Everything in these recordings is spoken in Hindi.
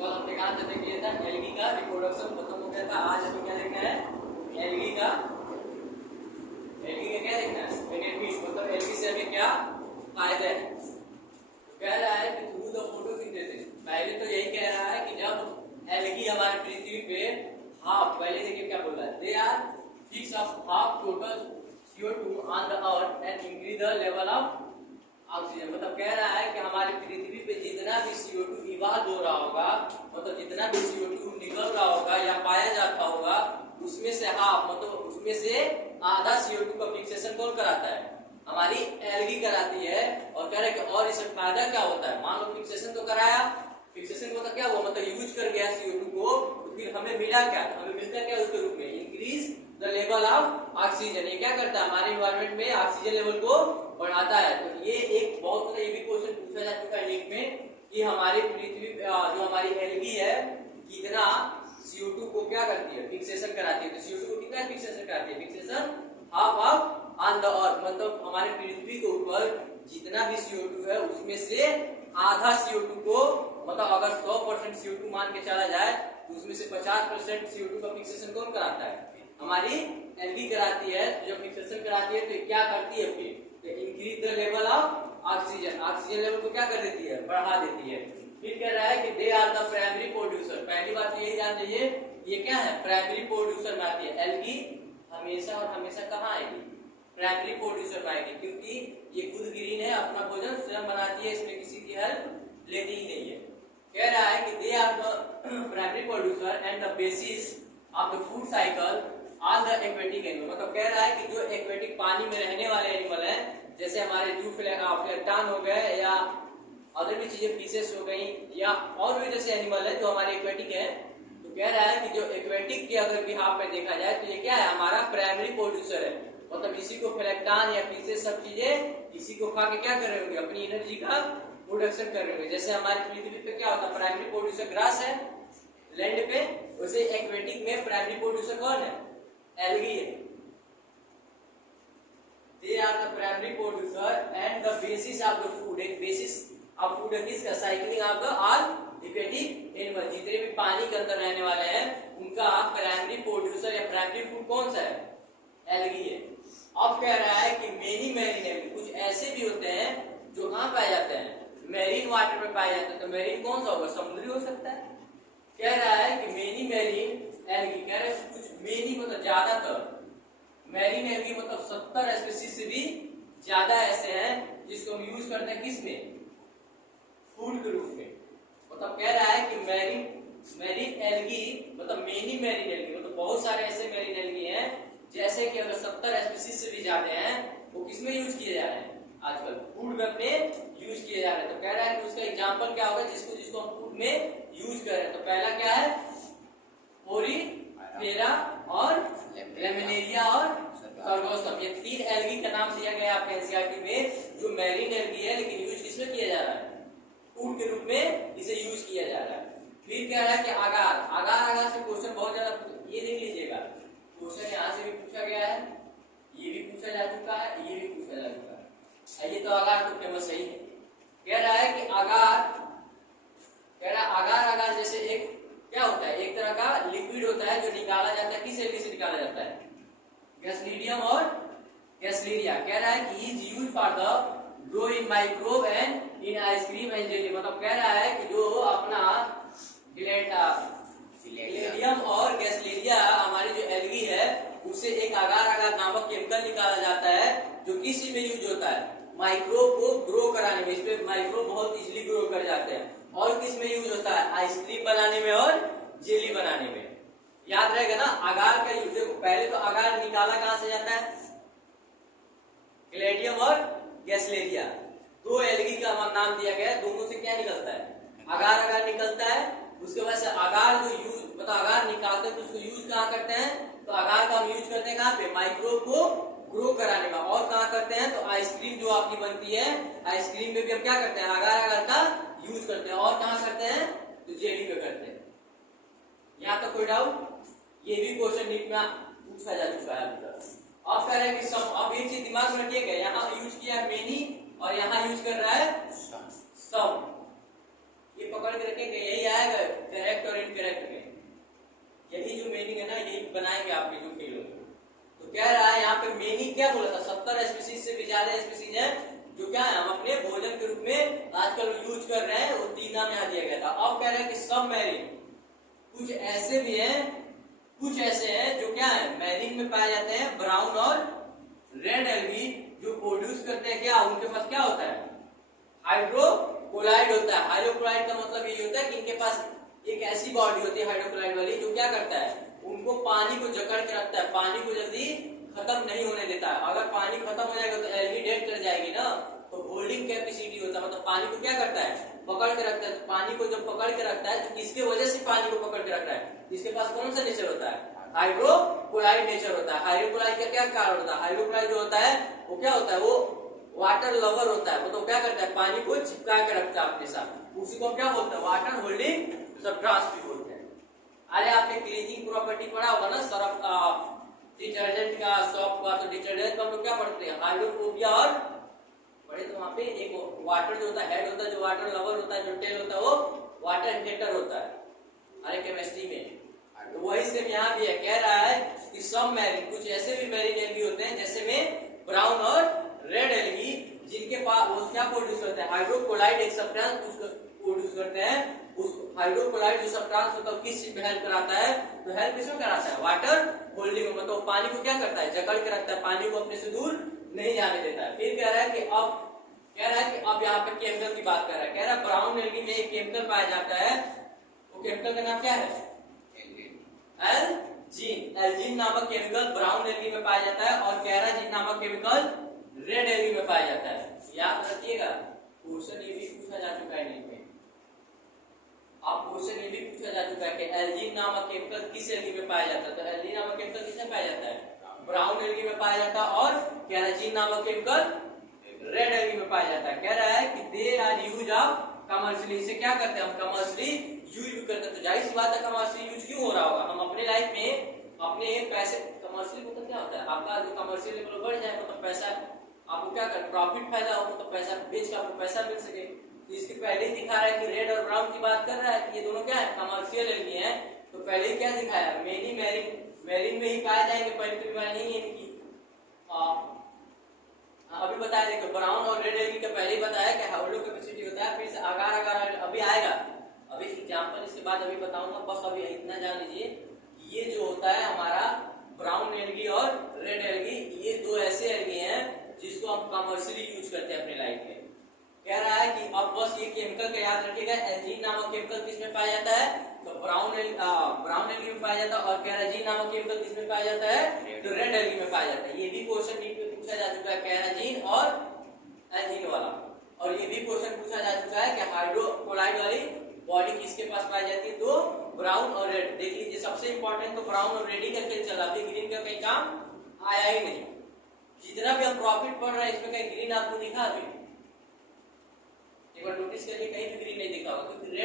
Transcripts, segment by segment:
कल हमने कहा था देख लिया था एल्गी का रिप्रोडक्शन खत्म हो गया था। आज हमें क्या देखना है, एल्गी का क्या देखना है, बेनिफिट, मतलब एल्गी से हमें क्या फायदे हैं। कह रहा है कि थ्रू द फोटोसिंथेसिस, पहले तो यही कह रहा है कि जब एल्गी हमारे पृथ्वी पे हाफ, पहले देखिए क्या बोल रहा है, they are fix of half total CO2 on the earth and increase the level of oxygen. मतलब कह रहा है कि हमारी पृथ्वी पे जितना भी CO2 इवाल्व हो रहा होगा, मतलब जितना भी CO2 निकल रहा होगा या पाया जाता होगा, उसमें से हाफ, मतलब उसमें से आधा CO2 का फिक्सेशन कौन कराता है, हमारी एल्गी कराती है। और कह रहे कि और इससे फायदा क्या होता है, मान लो फिक्सेशन तो कराया, फिक्सेशन मतलब क्या हुआ, मतलब यूज कर गया CO2 को, तो फिर हमें मिला क्या, हमें मिलता क्या उसके रूप में, increase the level of oxygen. ये क्या करता है, हमारे इन्वायरमेंट में ऑक्सीजन लेवल को बढ़ाता है। तो ये एक बहुत ये भी क्वेश्चन पूछा जा चुका है नीट में कि हमारी पृथ्वी जो हमारी एल्गी है कितना CO2 को क्या करती है, फिक्सेशन कराती है। तो CO2 को कितना फिक्सेशन कराती है, fixation half of on the अर्थ, मतलब हमारे पृथ्वी के ऊपर जितना भी CO2 है उसमें से आधा CO2 को, मतलब अगर 100% CO2 मान के चला जाए तो उसमें से 50% CO2 का फिक्सेशन कौन कराता है, हमारी एल्गी कराती है। तो जब फिक्सेशन कराती है तो क्या करती है, फिर increase the level of oxygen, oxygen level को क्या कर देती है, बढ़ा देती है। फिर कह रहा है कि they are the primary producer, पहली बात तो यही जान जाइए ये क्या है, प्राइमरी प्रोड्यूसर में आती है एल्गी, हमेशा और हमेशा कहाँ आएगी, प्राइमरी प्रोड्यूसर में आएगी, क्योंकि ये खुद ग्रीन है, अपना भोजन स्वयं बनाती है, इसमें किसी की हेल्प लेती ही नहीं है। कह रहा है कि they are the primary producer and the basis of the food cycle all the aquatic animal. मतलब कह रहा है कि जो एक्वेटिक पानी में रहने वाले एनिमल हैं, जैसे हमारे जू फ्लैटान हो गए या अदर भी चीजें फिशेस हो गई या और भी जैसे एनिमल है जो हमारे एक्वेटिक है, तो कह रहा है कि जो एक्वेटिक के अगर बिहाफ में देखा जाए तो ये क्या है, हमारा प्राइमरी प्रोड्यूसर है। मतलब इसी को फ्लैटान या फिशेस सब चीजें इसी को खा के क्या कर रहे होंगे, अपनी एनर्जी का प्रोडक्शन कर रहे होंगे। जैसे हमारे पृथ्वी पे क्या होता है, प्राइमरी प्रोड्यूसर ग्रास है लैंड पे, वैसे एक्वेटिक में प्राइमरी प्रोड्यूसर कौन है, एल्गी है। They are the primary producer and the basis of the food, एक basis of food है किसका, cycling of the all aquatic animal, जितने भी पानी के अंदर रहने वाले हैं उनका प्राइमरी प्रोड्यूसर या प्राइमरी फूड कौन सा है, एल्गी है। अब कह रहा है कि मेनी मैरीन एल्गी, कुछ ऐसे भी होते हैं जो कहाँ पाए जाते हैं, मैरीन वाटर में पाए जाते हैं। तो मैरीन कौन सा होगा, समुद्री हो सकता है। कह रहा है कि मेनी मैरीन एल्गी, कह रहे हैं कुछ मेनी मतलब ज्यादातर, मैरीन एल्गी मतलब 70 स्पीशीज से भी ज्यादा ऐसे हैं जिसको हम यूज करते हैं किसमें, फूड के रूप में। मतलब कह रहा है कि मैरीन एल्गी मतलब मेनी मैरीन एल्गी, मतलब बहुत सारे ऐसे मैरीन एल्गी हैं जैसे कि अगर 70 स्पीशीज से भी ज्यादा हैं, वो किसमें यूज किए जा रहे हैं, आजकल फूड में अपने यूज किए जा रहे हैं। तो कह रहा है कि उसका एग्जाम्पल क्या होगा जिसको हम फूड में यूज कर रहे हैं। तो पहला क्या है, ओरीफेरा और लेमिनेरिया और सर्गोसम, ये 3 एल्गी का नाम दिया गया आपके एनसीईआरटी में, जो मैरीन एल्गी है लेकिन यूज किसमें किया जा रहा है, फूड के रूप में इसे यूज किया जा रहा है। फिर कह रहा है कि आगार से क्वेश्चन बहुत ज्यादा, ये देख लीजिएगा क्वेश्चन यहाँ से भी पूछा गया है, ये भी पूछा जा चुका है, ये भी पूछा जा चुका है। ये तो आगार तो फेमस ही है। कह रहा है कि आगार जैसे एक क्या होता है, एक तरह का लिक्विड होता है जो निकाला जाता है, किस एल्गी से निकाला जाता है, गैस्लीडियम और गैस्लीरिया। कह रहा है कि is used for the grow in microbe and in ice cream and jelly. मतलब कह रहा है कि जो अपना गिलेडियम और गैस्लीरिया हमारी जो एल्गी है उससे एक आगार नामक केमिकल निकाला जाता है जो किस चीज में यूज होता है, माइक्रोब को ग्रो कराने में। इसमें माइक्रोब बहुत इजीली ग्रो कर जाते हैं। और किस में यूज होता है, आइसक्रीम बनाने में और जेली बनाने में। याद रहेगा ना, आगार का यूज, देखो पहले तो आगार निकाला कहां से जाता है, गिलेडियम और गैस्लेरिया, 2 एल्गी का नाम दिया गया है, दोनों से क्या निकलता है, आगार निकलता है। उसके बाद से आगार जो यूज मतलब आगार निकालते हैं तो उसको यूज कहाँ करते हैं, तो आगार का हम यूज करते हैं कहाँ पे, माइक्रोब को ग्रो कराने में। और कहाँ करते हैं, तो आइसक्रीम जो आपकी बनती है, आइसक्रीम में भी हम क्या करते हैं, आगार का यूज करते हैं। और कहाँ करते हैं, तो जेली पे करते हैं। यहाँ तक कोई डाउट, ये भी क्वेश्चन नीट में पूछा जा चुका है अभी तक। अब कह रहे हैं कि सम, अब एक चीज दिमाग में रखिएगा, यहाँ यूज किया है मेनी और यहाँ यूज कर रहा है सम, ये पकड़ के रखेंगे। यही आया आएगा करेक्ट और इनकरेक्ट में, यही जो मीनिंग है ना यही बनाएंगे आपके जो फेल होंगे। तो कह रहा है यहाँ पे मीनिंग क्या बोला था, 70 स्पीसीज से भी ज्यादा स्पीसीज है जो क्या है हम अपने भोजन के रूप में आजकल यूज कर रहे हैं, वो 3 नाम यहाँ दिया गया था। अब कह रहे हैं कि सब मैरीन, कुछ ऐसे भी हैं, कुछ ऐसे हैं जो क्या है मैरीन में पाए जाते हैं, ब्राउन और रेड एल्गी जो प्रोड्यूस करते हैं क्या, उनके पास क्या होता है हाइड्रोक्लोराइड होता है। हाइड्रोक्लोराइड का मतलब ये होता है कि इनके पास एक ऐसी बॉडी होती है हाइड्रोक्लोराइड वाली जो क्या करता है उनको पानी को जकड़ के रखता है, पानी को जल्दी खत्म नहीं होने देता है। अगर पानी खत्म हो जाएगा तो एल्गी डेड कर जाएगी ना, तो होल्डिंग कैपेसिटी होता है, मतलब पानी को क्या करता है पकड़ के रखता है। तो पानी को जब पकड़ के रखता है तो किसके वजह से पानी को पकड़ के रख रहा है, इसके पास कौन सा नेचर होता है हाइड्रोक्लोराइड नेचर होता है। हाइड्रोक्लोराइड का क्या कारण होता है, हाइड्रोक्लोराइड जो होता है वो क्या होता है, वो वाटर लवर होता है, मतलब क्या करता है पानी को चिपका के रखता है अपने साथ, उसी को क्या बोलते हैं वाटर होल्डिंग सब्सटेंस भी बोलते हैं। अरे आपने क्लीनिंग प्रॉपर्टी पढ़ा होगा ना, सर्फ का, डिटर्जेंट का, सॉप का, तो डिटर्जेंट का हम लोग क्या पढ़ते हैं हाइड्रोफोबिया, और पढ़े तो वहां पे एक वाटर जो होता है हेड होता है, जो वाटर लवर होता है, जो टेल होता है वो वाटर हेटर होता है, अरे केमिस्ट्री में। तो वही से यहाँ भी है, कह रहा है कि सब मैरीन, कुछ ऐसे भी मैरीन एल्गी होते हैं जैसे में ब्राउन और रेड एल्गी, जिनके पास वो क्या प्रोड्यूस करते हैं हाइड्रोक्लोराइड एक सब्सटेंस प्रोड्यूस करते हैं। उस हाइड्रोक्लोराइड जो सब्सटेंस होता है किस चीज में हेल्प कराता है, तो हेल्प किसमें कराता है वाटर होल्डिंग में, मतलब पानी को क्या करता है जकड़ के रखता है, पानी को अपने से दूर नहीं जाने देता है। फिर कह रहा है कि अब यहाँ पे केमिकल की बात कर रहा है, कह रहा है ब्राउन एल्गी में एक केमिकल पाया जाता है, वो केमिकल का नाम क्या है एल्जीन। एल्जीन नामक केमिकल ब्राउन एल्गी में पाया जाता है, और कैराजीन नामक केमिकल रेड एल्गी में पाया जाता है। याद रखिएगा क्वेश्चन ये भी पूछा जा चुका है नीट में, अब क्वेश्चन ये भी पूछा जा चुका है कि एल्जीन नामक केमिकल किस एल्गी में पाया जाता है, तो एल्जीन नामक केमिकल किसमें पाया जाता है ब्राउन एल्गी में पाया जाता है, और कैराजीन नामक केमिकल रेड एल्गी में पाया जाता है। कह रहा है कि they are use of commercially, इसे क्या करते हैं हम कमर्शियली यूज भी करते हैं। तो जाहिर सी बात है कमर्शियली यूज क्यों हो रहा होगा, हम अपने लाइफ में अपने पैसे, कमर्शियल मतलब क्या होता है आपका जो कमर्शियल लेवल बढ़ जाए मतलब पैसा आपको क्या कर प्रॉफिट फायदा हो, तो पैसा बेच के आपको पैसा मिल सके। तो इसके पहले ही दिखा रहा है कि रेड और ब्राउन की बात कर रहा है कि ये दोनों क्या है कमर्शियल एल्गी हैं। तो पहले ही क्या दिखाया मेनी मैरीन में ही पाए जाएंगे, पहले बीमारी नहीं है इनकी। अभी बताया देखो ब्राउन और रेड एल्गी का पहले ही बताया कि हाइड्रो कैपेसिटी होता है, फिर से अगार अभी आएगा, अभी एग्जांपल इसके बाद अभी बताऊंगा, बस अभी इतना जान लीजिए कि ये जो होता है हमारा ब्राउन एल्गी और रेड एल्गी, ये दो ऐसे एल्गी हैं जिसको हम कमर्शियली यूज करते हैं अपने लाइफ में। कह रहा है कि अब बस ये केमिकल का याद रखिएगा, एल्जीन नामक केमिकल किसमें पाया जाता है, तो ब्राउन एल्गी में पाया जाता है, और कैराजीन नामक केमिकल किसमें पाया जाता है, तो रेड एल्गी में पाया जाता है। ये भी क्वेश्चन नीट में पूछा जा चुका है कैराजीन और एल्जीन वाला, और ये भी क्वेश्चन पूछा जा चुका है कि हाइड्रोक्लोराइड वाली बॉडी किसके पास पाई जाती है, तो ब्राउन और रेड। देख लीजिए सबसे इंपॉर्टेंट तो ब्राउन और रेड ही का खेल चला, ग्रीन का कहीं काम आया ही नहीं। जितना भी हम प्रॉफिट पढ़ रहे हैं इसमें कहीं ग्रीन आपको दिखा अभी, एक बार नोटिस करिए कहीं भी ग्रीन नहीं दिखा होगा, क्योंकि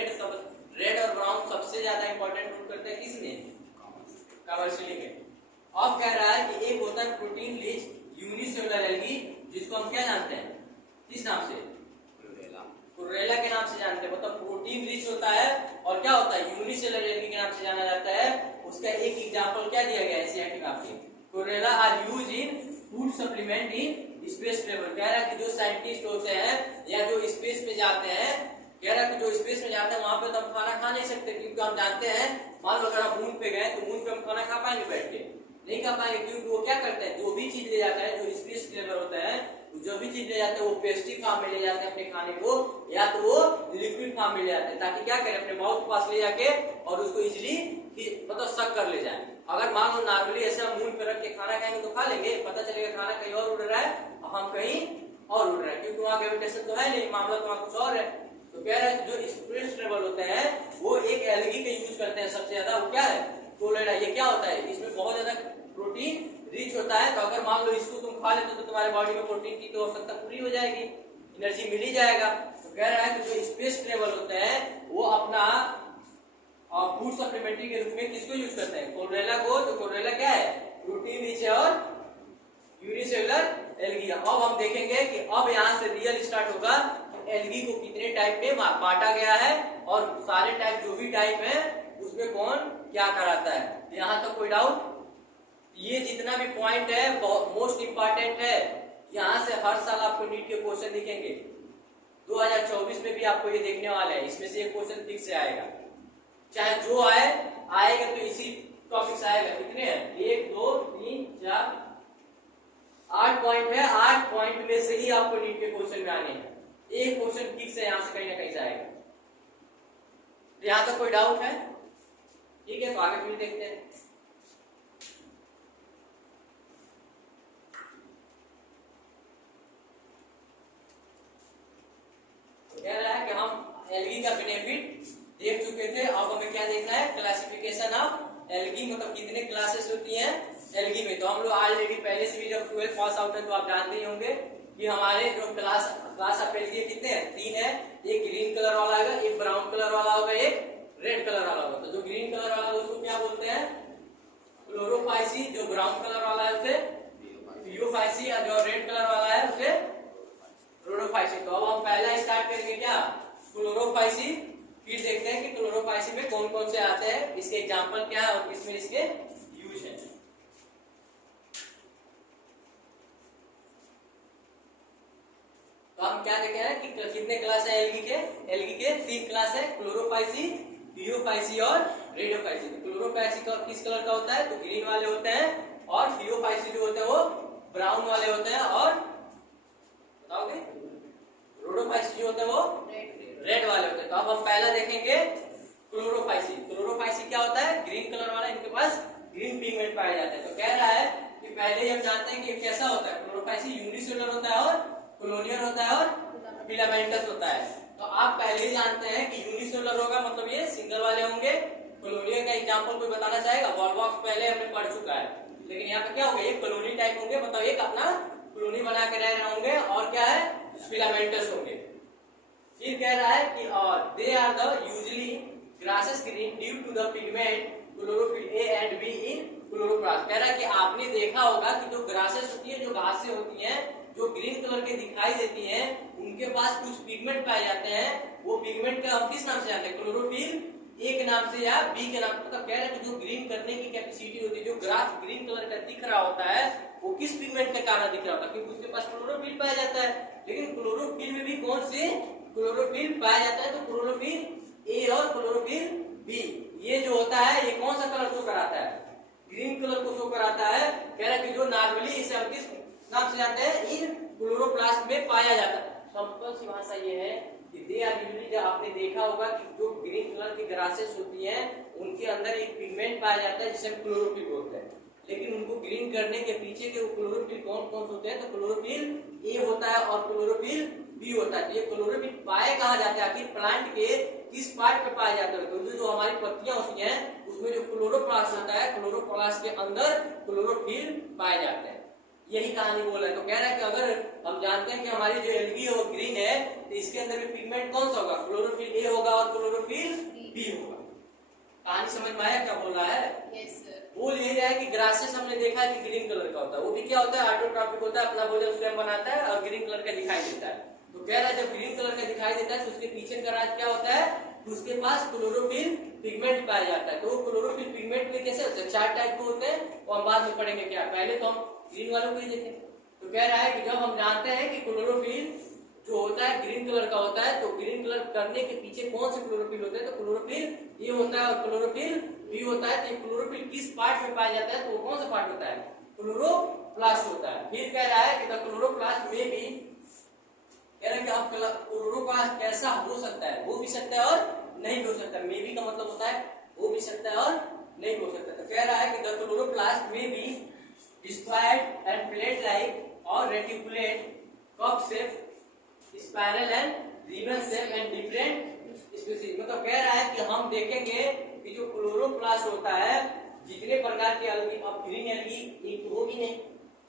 रेड और ब्राउन सबसे ज्यादा इंपॉर्टेंट रोल करते हैं किसमें कमर्शियली में। अब कह रहा है कि एक होता है प्रोटीन रिच यूनिसेलुलर एल्गी, जिसको हम क्या जानते हैं किस नाम से, क्लोरेला के नाम से जानते हैं, मतलब प्रोटीन रिच होता है, और क्या होता है यूनिसेलुलर एल्गी के नाम से जाना जाता है। उसका एक एग्जांपल क्या दिया गया है एनसीईआरटी में आपके, chlorella are used in food supplement in space travel. कह रहा है कि जो साइंटिस्ट होते हैं या जो स्पेस में जाते हैं, कह रहा है कि जो स्पेस में जाते हैं वहां पे तो हम खाना खा नहीं सकते, क्योंकि हम जानते हैं मान लो अगर हम मून पे गए तो मून पे हम खाना खा पाएंगे बैठ के, नहीं खा पाएंगे, क्योंकि वो क्या करते हैं जो भी चीज ले जाता है, जो स्पेस ट्रेवल होता है जो भी चीज ले जाते हैं वो पेस्ट्री फॉर्म में ले जाते हैं अपने खाने को, या तो वो लिक्विड फॉर्म में ले जाते हैं, ताकि क्या करें अपने माउथ के पास ले जाके और उसको इजिली मतलब सक कर ले जाए। अगर मान लो नॉर्मली ऐसा मून पे रख के खाना खाएंगे तो खा लेंगे, पता चलेगा खाना कहीं और उड़ रहा है और हम कहीं और उड़ रहे हैं, क्योंकि वहाँ ग्रेविटेशन तो है नहीं, मामला तो वहाँ कुछ और है। तो कह रहे हैं जो स्पेस ट्रेवल होते हैं वो एक एल्गी का यूज करते हैं सबसे ज्यादा, वो क्या है क्लोरेला। ये क्या होता है, इसमें बहुत ज्यादा प्रोटीन रिच होता है, तो अगर मान लो इसको तुम खा लेते तो तुम्हारे बॉडी में प्रोटीन की तो आवश्यकता पूरी हो जाएगी, एनर्जी मिल ही जाएगा। तो कह रहा है कि जो स्पेस ट्रेवल होते हैं वो अपना फूड सप्लीमेंट्री के रूप में किसको यूज करते हैं, क्लोरेला को। तो क्लोरेला क्या है प्रोटीन रिच है और यूनिसेलुलर एल्गी। अब हम देखेंगे कि अब यहाँ से रियल स्टार्ट होगा एल्गी को कितने टाइप में बांटा गया है और सारे टाइप जो भी टाइप है उसमें कौन क्या कराता है। यहाँ तक कोई डाउट? ये जितना भी पॉइंट है मोस्ट इंपॉर्टेंट है। यहाँ से हर साल आपको नीट के क्वेश्चन दिखेंगे। 2024 में भी आपको ये देखने वाले हैं, इसमें से एक क्वेश्चन फिक्स से आएगा, चाहे जो आएगा तो इसी टॉपिक से आएगा। कितने हैं? 1 2 3 4 8 पॉइंट है। 8 पॉइंट में से ही आपको नीट के क्वेश्चन में आने हैं। एक क्वेश्चन फिक्स है, यहाँ से कहीं ना कहीं से आएगा। यहाँ तक कोई डाउट है? ठीक है, तो आगे फिर देखते हैं। कह रहा है कि हम एल्गी का बेनिफिट देख चुके थे, अब हमें क्या देखना है? क्लासिफिकेशन ऑफ एल्गी, मतलब कितने क्लासेस होती हैं एल्गी में। तो हम लोग ऑलरेडी पहले से भी जब 12 पास आउट है तो आप जानते ही होंगे कि हमारे जो क्लास ऑफ एल्गी कितने हैं? 3 है। एक ग्रीन कलर वाला होगा, एक ब्राउन कलर वाला होगा, एक रेड कलर वाला होगा। तो जो ग्रीन कलर वाला है उसको क्या बोलते हैं? क्लोरोफाइसी। जो ब्राउन कलर वाला है उसे फियोफाइसी, और जो रेड कलर वाला है उसे रोडोफाइसी। तो अब हम पहला स्टार्ट करेंगे क्या? क्लोरोफाइसी। फिर देखते हैं कि क्लोरोफाइसी में कौन कौन से आते हैं, इसके एग्जांपल क्या है और किसमें इसके यूज है। तो हम क्या देखे हैं कि कितने क्लास है एल्गी के? एल्गी के 3 क्लास है, क्लोरोफाइसी, फियोफाइसी और रेडियोफाइसी। तो क्लोरोफाइसी का किस कलर का होता है? तो ग्रीन वाले होते हैं, और फियोफाइसी जो होते हैं वो ब्राउन वाले होते हैं, और बताओगे रोडोफाइसी जो होते हैं वो रेड वाले होते हैं। तो अब हम पहला देखेंगे क्लोरोफाइसी। क्लोरोफाइसी क्या होता है? ग्रीन कलर वाला, इनके पास ग्रीन पिगमेंट पाए जाते हैं। तो कह रहा है कि पहले ही हम जानते हैं कि कैसा होता है क्लोरोफाइसी। यूनिसेलुलर होता है और कॉलोनियल होता है और फिलामेंटस होता है। तो आप पहले ही जानते हैं कि यूनिसेलुलर होगा मतलब ये सिंगल वाले होंगे। कॉलोनियल का एग्जांपल कोई बताना चाहेगा? वॉलबॉक्स पहले हमने पढ़ चुका है, लेकिन यहाँ पे क्या होगा? एक कॉलोनी टाइप होंगे, मतलब एक अपना कॉलोनी बना के रह रहे होंगे, और क्या है? फिलामेंटस होंगे। फिर कह रहा है कि और they are the usually grasses green due to the pigment chlorophyll a and b in chloroplast. कह रहा है कि आपने देखा होगा कि जो ग्रासेस होती है, जो घासें होती हैं, जो ग्रीन कलर के दिखाई देती हैं, उनके पास कुछ पिगमेंट पाए जाते हैं। वो पिगमेंट का हम किस नाम से जानते हैं? क्लोरोफिल ए के नाम से या बी के नाम से। मतलब कह रहे हैं कि जो ग्रीन करने की कैपेसिटी होती है, जो ग्रास ग्रीन कलर का दिख रहा होता है, वो किस पिगमेंट के कारण दिख रहा होता है? क्योंकि उसके पास क्लोरोफिल पाया जाता है। लेकिन क्लोरोफिल में भी कौन से क्लोरोफिल पाया जाता है? तो क्लोरोफिल ए और क्लोरोफिल बी। ये जो होता है, ये कौन सा कलर शो कराता है? ग्रीन कलर को शो कराता है। कह रहा है कि जो नॉर्मली इसे हम किस नाम से जानते हैं? इन क्लोरोप्लास्ट में पाया जाता है। सिंपल सी भाषा ये है कि दे आर यूजुअली, जब आपने देखा होगा कि जो ग्रीन कलर की ग्रासेस होती हैं, उनके अंदर एक पिगमेंट पाया जाता है जिसे हम क्लोरोफिल बोलते हैं। लेकिन उनको ग्रीन करने के पीछे के क्लोरोफिल कौन कौन होते हैं? तो क्लोरोफिल ए होता है और क्लोरोफिल बी होता है। तो ये क्लोरोफिल पाए कहाँ जाते हैं? आखिर प्लांट के किस पार्ट पे पाए जाते हैं? तो जो हमारी पत्तियां होती हैं उसमें जो क्लोरोप्लास्ट होता है, क्लोरोप्लास्ट के अंदर क्लोरोफिल पाए जाते हैं। यही कहानी बोल रहा है। तो कह रहा है कि अगर हम जानते हैं कि हमारी जो एल्गी है वो ग्रीन है, तो इसके अंदर भी पिगमेंट कौन सा होगा? क्लोरोफिल ए होगा और क्लोरोफिल बी होगा। कहानी समझ में आया क्या बोल रहा है? Yes sir. बोल यही रहा है कि ग्रासेस हमने देखा है कि ग्रीन कलर का होता है, वो भी क्या होता है? ऑटोट्रॉपिक होता है, अपना भोजन स्वयं बनाता है और ग्रीन कलर का दिखाई देता है। तो कह रहा है जब ग्रीन कलर का दिखाई देता है तो उसके पीछे का राज क्या होता है? उसके पास क्लोरोफिल पिगमेंट पाया जाता है। तो वो क्लोरोफिल पिगमेंट में कैसे होते हैं? 4 टाइप के होते हैं, वो हम बाद में पढ़ेंगे। क्या पहले तो हम ग्रीन वालों को ही देखें। तो कह रहा है कि जब हम जानते हैं कि क्लोरोफिल जो होता है ग्रीन कलर का होता है, तो ग्रीन कलर करने के पीछे कौन से क्लोरोफिल होते हैं? तो क्लोरोफिल ये होता है और क्लोरोफिल बी होता है। तो क्लोरोफिल किस पार्ट में पाया जाता है? तो वो कौन सा पार्ट होता है? क्लोरोप्लास्ट होता है। फिर कह रहा है कि द क्लोरोप्लास्ट में भी, कह रहा है कि अब क्लोरोप्लास्ट कैसा हो सकता है? हो भी सकता है और नहीं भी हो सकता है। मे बी का मतलब होता है हो भी सकता है और नहीं हो सकता है। तो कह रहा है कि द क्लोरोप्लास्ट में भी स्क्वायर्ड एंड प्लेट लाइक और reticulate cup shape, spiral and ribbon shape and different species. मतलब कह रहा है कि हम देखेंगे कि जो क्लोरोप्लास्ट होता है, जितने प्रकार के एल्गी, अब ग्रीन एल्गी एक तो होगी नहीं,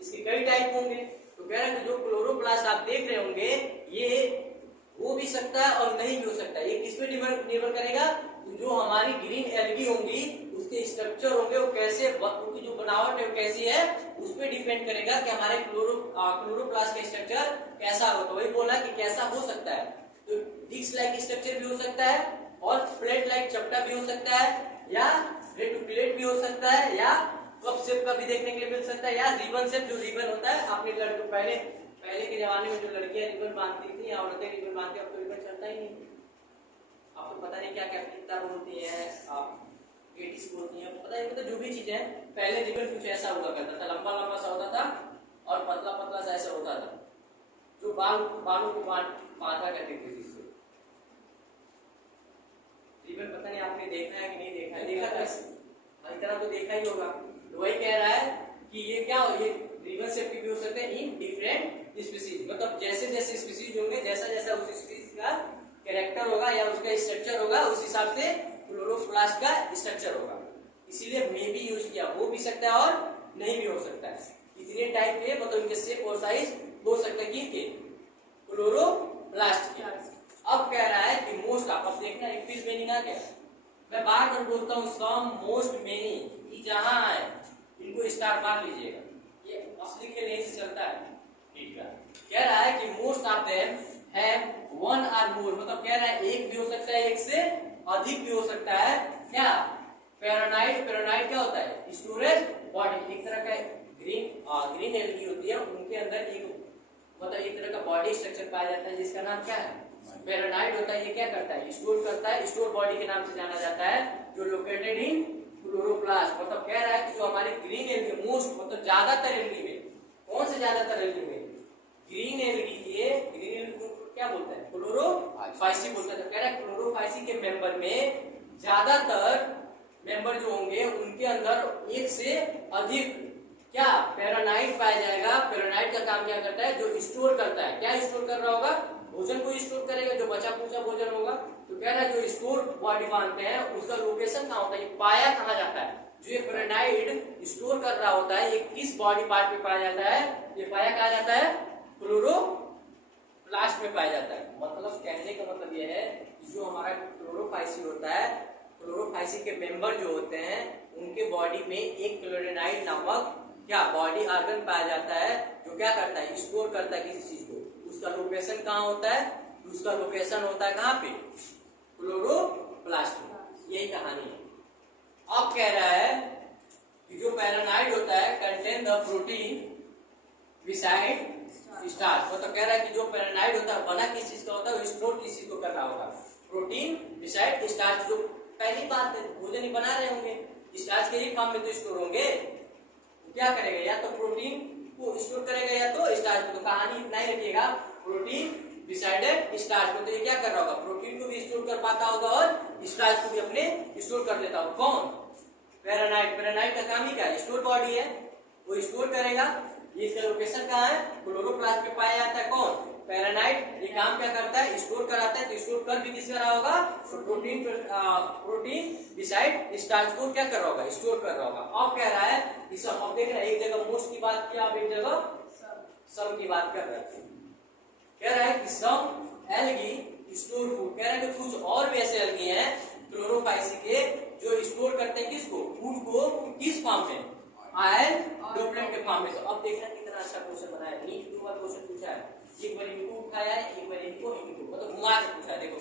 इसके कई टाइप होंगे। तो कह रहा है कि जो क्लोरोप्लास्ट आप देख रहे होंगे ये हो भी सकता है और नहीं भी हो सकता है। ये किस पे निर्भर करेगा? जो हमारी ग्रीन एल्गी होंगी उसके स्ट्रक्चर होंगे, वो कैसे, उनकी जो बनावट है वो कैसी है, उस पर डिपेंड करेगा कि हमारे क्लोरोप्लास्ट का स्ट्रक्चर कैसा हो। तो वही बोला कि कैसा हो सकता है। तो डिस्क लाइक स्ट्रक्चर भी हो सकता है और प्लेट लाइक चपटा भी हो सकता है या रेटिकुलेट भी हो सकता है या कप शेप का भी देखने के लिए मिल सकता है या रिबन शेप, जो रिबन होता है आपने लड़कों पहले के जमाने में जो लड़कियां रिबन बांधती थी या औरतें रिबन बांधती, अब तो रिबन चलता ही नहीं। आपको पता नहीं क्या क्या कितना बोलती है, आप पेटिस बोलती हैं, पता नहीं, मतलब जो भी चीज है पहले रिबन कुछ ऐसा हुआ करता था, लंबा लंबा सा होता था और पतला पतला सा ऐसा होता था, जो बालों को बांधा करते थे जिससे। रिबन पता नहीं आपने देखा है कि नहीं देखा है, देखा था इतना तो देखा ही होगा। तो वही कह रहा है कि ये क्या हो, ये रिबन शेप के भी हो सकते हैं इन डिफरेंट स्पीसीज, मतलब जैसे जैसे स्पीसीज होंगे, जैसा जैसा उस स्पीसीज का कैरेक्टर होगा या उसका स्ट्रक्चर होगा, उस हिसाब से क्लोरोप्लास्ट का स्ट्रक्चर होगा। इसीलिए मे भी यूज किया, हो भी सकता है और नहीं भी हो सकता है। इतने टाइप के मतलब इनके शेप और साइज हो सकता है कि क्लोरोप्लास्ट के। अब कह रहा है कि मोस्ट, आप देखना इंक्रीज मीनिंग आ गया, मैं बार बार बोलता हूँ सम मोस्ट मेनी, जहां है इनको स्टार मार लीजिएगा, ये असली खेल यही से चलता है। ठीक है, कह रहा है कि most of them have one और मोर, मतलब कह रहा है एक भी हो सकता है, एक से अधिक भी हो सकता है। क्या पैरानाइड, पैरानाइड क्या होता है, स्टोरेज बॉडी, एक तरह का ग्रीन एलगी होती है, उनके अंदर एक मतलब एक तरह का बॉडी स्ट्रक्चर पाया जाता है जिसका नाम क्या है, पैरानाइड होता है। ये क्या करता है, स्टोर करता है, स्टोर बॉडी के नाम से जाना जाता है, जो लोकेटेड इन क्लोरोप्लास्ट। मतलब कह रहा है कि जो हमारे ग्रीन एलगी मोस्ट, मतलब ज्यादातर एलगी में, कौन से ज्यादातर एलगी में, ग्रीन एलगी के, ग्रीन एलगी को क्या बोलते हैं, क्लोरोफाइसी बोलते हैं। तो कह रहा है क्लोरोफाइसी के मेंबर में ज्यादातर मेंबर जो होंगे उनके अंदर एक से अधिक क्या पैरानाइड पाया जाएगा। पैरानाइड का काम क्या करता है, जो स्टोर करता है, क्या स्टोर कर रहा होगा, भोजन को स्टोर करेगा, जो बचा पूछा भोजन होगा। तो कह रहा है जो स्टोर बॉडी बांधते हैं उसका लोकेशन कहाँ होता है, ये पाया कहाँ जाता है, जो ये पैरानाइड स्टोर कर रहा होता है ये किस बॉडी पार्ट में पाया जाता है, ये पाया कहाँ जाता है, क्लोरोप्लास्ट में पाया जाता है। मतलब कहने का मतलब यह है कि जो हमारा क्लोरोफाइसी होता है, क्लोरोफाइसी के मेंबर जो होते हैं उनके बॉडी में एक क्लोरेनाइड नामक क्या बॉडी ऑर्गन पाया जाता है, जो क्या करता है, स्टोर करता है किसी चीज को। उसका लोकेशन कहाँ होता है, उसका लोकेशन होता है कहाँ पे, क्लोरोप्लास्ट में। यही कहानी है। अब कह रहा है कि जो पैरानाइड होता है contain the protein beside starch, मतलब कह रहा है कि जो पैरानाइड होता है बना किस चीज का होता है, वो स्टोर किस चीज को कर रहा होगा, प्रोटीन बिसाइड स्टार्च। जो पहली बात है भोजन ही बना रहे होंगे, स्टार्च के ही फॉर्म में तो स्टोर होंगे, क्या करेगा, या तो प्रोटीन को स्टोर करेगा या तो स्टार्च को। तो कहानी इतना ही रखिएगा, प्रोटीन डिसाइडेड स्टार्च को। तो ये क्या कर रहा होगा, प्रोटीन को भी स्टोर कर पाता होगा और स्टार्च को भी अपने स्टोर कर लेता होगा। कौन, पैरानाइड। पैरानाइड का काम ही क्या है, स्टोर बॉडी है, वो स्टोर करेगा। ये इसका लोकेशन कहाँ है, क्लोरोप्लास्ट में पाया जाता है। कौन, पैरानाइड। ये काम क्या करता है, स्टोर कराता है। तो स्टोर कर भी किस रहा होगा, तो प्रोटीन डिसाइड स्टार्च को क्या कर रहा होगा, स्टोर कर रहा होगा। अब कह रहा है कि सब, अब देख रहे हैं एक जगह मोस्ट की बात किया, अब एक जगह सम की बात कर रहे हैं। कह रहा है कि सम एल्गी स्टोर फूड, कह रहा है कि कुछ और भी ऐसे एल्गी हैं क्लोरोफाइसी के जो स्टोर करते हैं किसको, फूड को, किस फॉर्म में, आयन ड्रॉपलेट के फॉर्म में। तो अब देखना कितना अच्छा क्वेश्चन बनाया, नीट 2 बार क्वेश्चन पूछा है, एक बार इनको उठाया है, एक बार इनको मतलब घुमा के पूछा है। देखो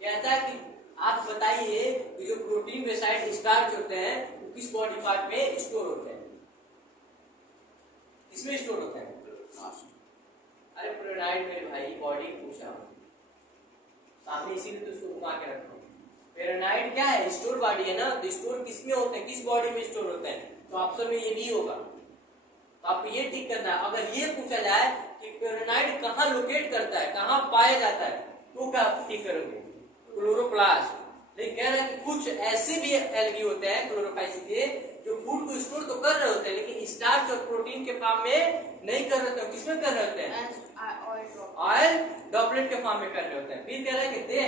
कहता है कि आप बताइए कि जो प्रोटीन बेसाइड स्टार्च होते हैं वो किस बॉडी पार्ट में स्टोर होते हैं, किसमें स्टोर होते हैं। अरे पैरानाइड मेरे भाई बॉडी पूछा सामने, इसीलिए तो उसको घुमा के रखा हूं। पैरानाइड क्या है, स्टोर बॉडी है ना, तो स्टोर किसमें होते हैं, किस बॉडी में स्टोर होते हैं। तो ऑप्शन में ये भी होगा, तो आपको ये ठीक करना है। अगर ये पूछा जाए कि पैरानाइड कहाँ लोकेट करता है, कहाँ पाया जाता है, तो क्या ठीक करोगे, क्लोरोप्लास्ट। लेकिन कह रहा है कि कुछ ऐसे भी एल्गी होते हैं क्लोरोफाइसी के जो फूड को स्टोर तो कर रहे होते हैं लेकिन स्टार्च और प्रोटीन के फॉर्म में नहीं कर रहे होते। किसमें कर रहे होते हैं, ऑयल ड्रॉपलेट के फॉर्म में कर रहे होते हैं। फिर कह रहा है कि they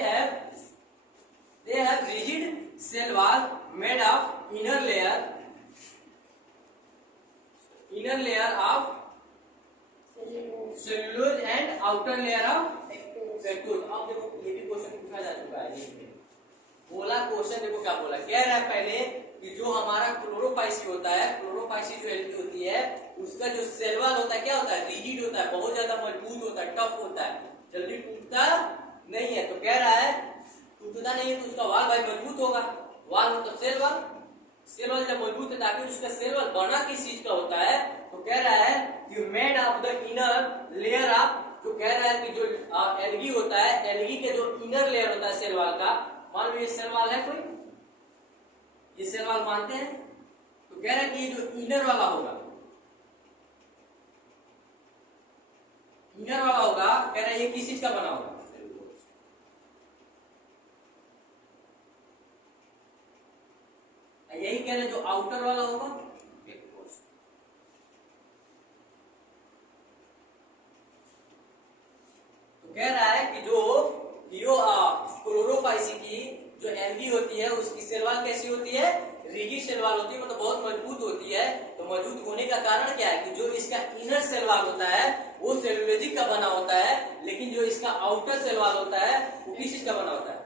have rigid cell wall made of inner layer of cellulose and outer layer of lactose. अब देखो ये भी क्वेश्चन पूछा जा चुका है, बोला क्वेश्चन देखो क्या बोला, कह रहा है पहले कि जो हमारा क्लोरोफाइसी होता है, क्लोरोफाइसी जो एल्गी होती है उसका जो सेल वॉल होता है क्या होता है, रिजिड होता है, बहुत ज्यादा मजबूत होता है, टफ होता है, जल्दी टूटता नहीं है, तो कह रहा है टूटता नहीं है तो उसका वॉल भाई मजबूत होगा। वॉल मतलब सेल वॉल, सेल वॉल जब मजबूत है ताकि उसका सेल वॉल बना किस चीज का होता है, तो कह रहा है कि made of the inner layer of, जो कह रहा है कि जो एल्गी होता है, एल्गी के जो इनर लेयर होता है सेल वॉल का, मान लो ये सेल वॉल है कोई, ये सेल वॉल मानते हैं, तो कह रहा है कि ये जो इनर वाला होगा, इनर वाला होगा, कह रहा है ये किस चीज का बना होगा, यही कह रहे जो आउटर वाला होगा, तो कह रहा है कि जो क्लोरोफाइसी की जो एल्गी होती है उसकी सेल वॉल कैसी होती है, रिजिड सेल वॉल होती है, मतलब बहुत मजबूत होती है। तो मजबूत होने का कारण क्या है कि जो इसका इनर सेल वॉल होता है वो सेलुलोजिक का बना होता है, लेकिन जो इसका आउटर सेल वॉल होता है वो किस चीज का बना होता है,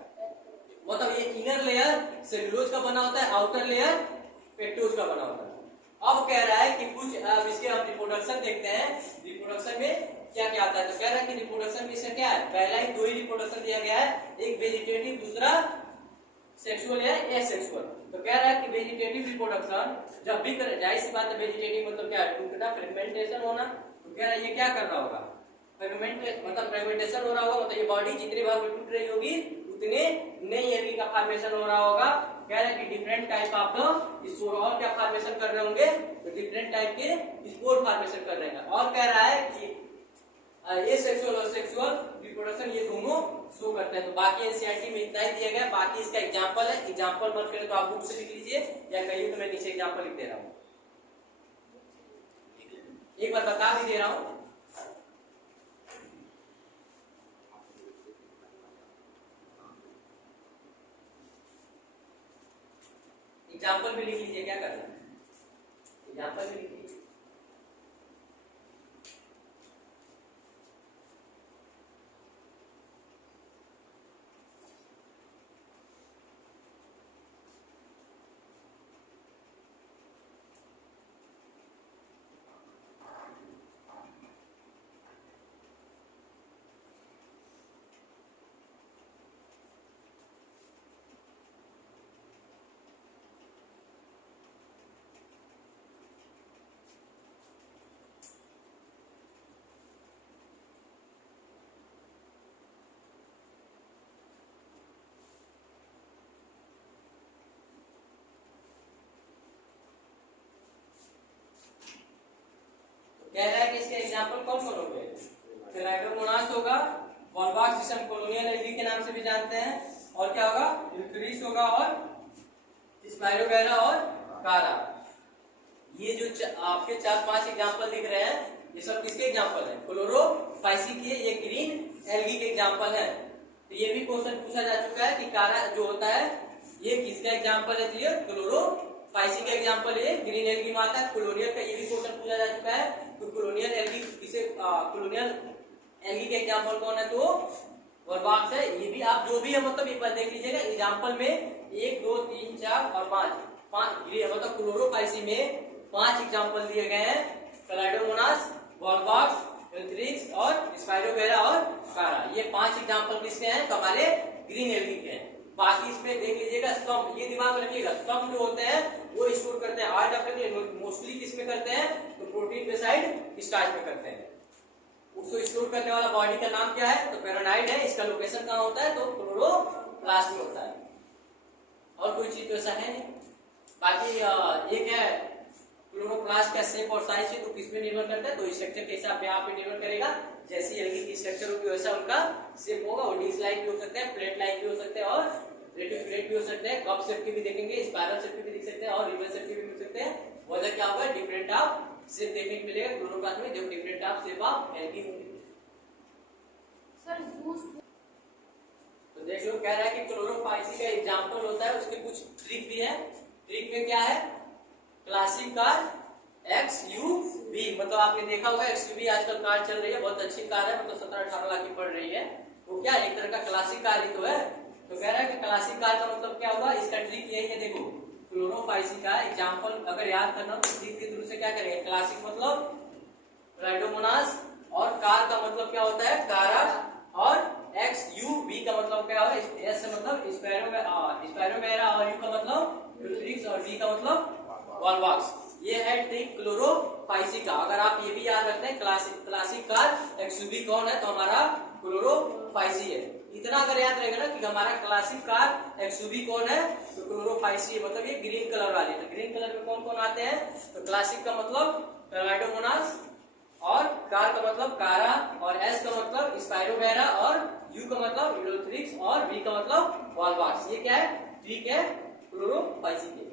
मतलब ये इनर लेयर सेलुलोज का बना होता है, आउटर लेयर पेक्टोज का बना होता है। अब कह रहा है कि कुछ इसके हम रिप्रोडक्शन देखते हैं, रिप्रोडक्शन में क्या क्या आता है, तो कह रहा है कि रिप्रोडक्शन में इसका क्या है, पहला ही दो ही रिप्रोडक्शन दिया गया है, एक वेजिटेटिव दूसरा सेक्सुअल या एसेक्सुअल। तो कह रहा है कि वेजिटेटिव रिप्रोडक्शन जब भी करे, जाहिर सी बात है वेजिटेटिव मतलब क्या है, टूटना, फ्रेगमेंटेशन होना, तो कह रहा है ये क्या कर रहा होगा, फ्रेगमेंटेशन हो रहा होगा, मतलब ये बॉडी जितनी बार में टूट रही होगी उतने नई एल्गी का फॉर्मेशन हो रहा होगा। कह रहा है कि different type of the spore, और क्या फॉर्मेशन कर रहे होंगे, तो डिफरेंट टाइप के स्पोर फॉर्मेशन कर रहे हैं। और कह रहा है कि ये सेक्सुअल और सेक्सुअल रिप्रोडक्शन ये दोनों शो करते हैं। तो बाकी एनसीईआरटी में इतना ही दिया गया है, बाकी इसका एग्जांपल है, एग्जांपल मत करें तो आप बुक से लिख लीजिए या कहीं तो मैं नीचे एग्जांपल लिख दे रहा हूँ, एक बार बता भी दे रहा हूँ। एग्जांपल भी लिख लीजिए, क्या करना है, एग्जांपल भी लिख लीजिए। कह रहा है कि इसके एग्जांपल कौन कौन होंगे, क्लाइडोमोनास होगा, वॉल्वॉक्स जिसे हम कॉलोनियल एल्गी के नाम से भी जानते हैं, और क्या होगा, यूक्रिस होगा, और स्पाइरोगैरा और कारा। ये जो आपके 4-5 एग्जांपल दिख रहे हैं ये सब किसके एग्जांपल है, क्लोरोफाइसी के, ये ग्रीन एल्गी के एग्जांपल है। तो ये भी क्वेश्चन पूछा जा चुका है कि कारा जो होता है ये किसका एग्जांपल है, तो ये क्लोरोफाइसी का एग्जांपल है, ग्रीन एल्गी में आता है। कॉलोनियल का ये भी क्वेश्चन पूछा जा चुका है, तो कॉलोनियल एल्गी किसे, कॉलोनियल एल्गी के एग्जांपल कौन है, तो वॉल्वॉक्स है। ये भी आप जो भी है मतलब एक बार देख लीजिएगा एग्जांपल में 1 2 3 4 और 5 मतलब क्लोरोफाइसी में 5 एग्जांपल दिए गए हैं, क्लाइडोमोनास, वॉल्वॉक्स, एंथ्रिक्स और स्पाइरोगैरा और कारा। ये 5 एग्जांपल किसके हैं, तो हमारे ग्रीन एल्गी के हैं। बाकी इसमें देख लीजिएगा स्तंभ, ये दिमाग में रखिएगा, स्तंभ जो होते हैं वो स्टोर करते हैं हार्ड डेफिनेटली मोस्टली किसमें करते हैं, तो प्रोटीन बेसाइड स्टार्च में करते हैं। उसको स्टोर करने वाला बॉडी का नाम क्या है, तो पेरोनाइड है। इसका लोकेशन कहाँ होता है, तो क्लोरोप्लास्ट में होता है, और कोई चीज तो ऐसा है नहीं। बाकी ये क्या है, क्लोरोप्लास्ट का शेप और साइज है तो किस पे निर्भर करता है, तो स्ट्रक्चर के हिसाब से आप पे निर्भर करेगा। जैसी एल्गी की स्ट्रक्चर होगी वैसा उनका शेप होगा। वो डिश लाइक भी हो सकते हैं, प्लेट लाइक भी हो सकते हैं, और रेटिकुलेट भी हो सकते हैं, कप शेप के भी देखेंगे, स्पाइरल शेप के भी दिख सकते हैं, और रिबन शेप के भी मिल सकते हैं। वजह क्या होगा, डिफरेंट ऑफ शेप देखने को मिलेगा क्लोरोप्लास्ट में, जो different of shape of algae होंगे। तो देख लो, कह रहा है कि क्लोरोफाइसी का एग्जांपल होता है, उसके कुछ ट्रिक भी है। ट्रिक में क्या है, क्लासिक कार XUV, मतलब आपने देखा होगा XUV आजकल कार चल रही है, बहुत अच्छी कार है, मतलब 17-18 लाख की पड़ रही है। तो क्या एक तरह का क्लासिक कार ही तो है। तो कह रहा है कि क्लासिक कार का मतलब क्या हुआ, इसका ट्रिक यही है। देखो क्लोरोफाइसी का एग्जांपल अगर याद करना तो ट्रिक के थ्रू से क्या करेंगे, क्लासिक मतलब क्लाइडोमोनास, और कार का मतलब क्या होता है, कारा, और एक्स यू, बी का मतलब क्या है, एस से मतलब स्पायरोमेरा और यू का मतलब यूथ्रिक्स और बी का मतलब वॉलवॉक्स। ये है ट्रिक क्लोरोफाइसी का। अगर आप ये भी याद रखते हैं क्लासिक कार एक्सयूवी कौन है, तो हमारा क्लोरोफाइसी है। इतना अगर याद रहेगा ना कि हमारा क्लासिक कार एक्सयूवी कौन है, तो क्लोरोफाइसी है, मतलब ये ग्रीन कलर वाली। तो ग्रीन कलर में कौन कौन आते हैं, तो क्लासिक का मतलब टर्माइडोमोनास और कार का मतलब कारा और एस का मतलब स्पायरोमेरा और यू का मतलब यूलोथ्रिक्स और बी का मतलब वॉलवॉक्स। ये क्या है, ट्रिक है क्लोरोफाइसी के।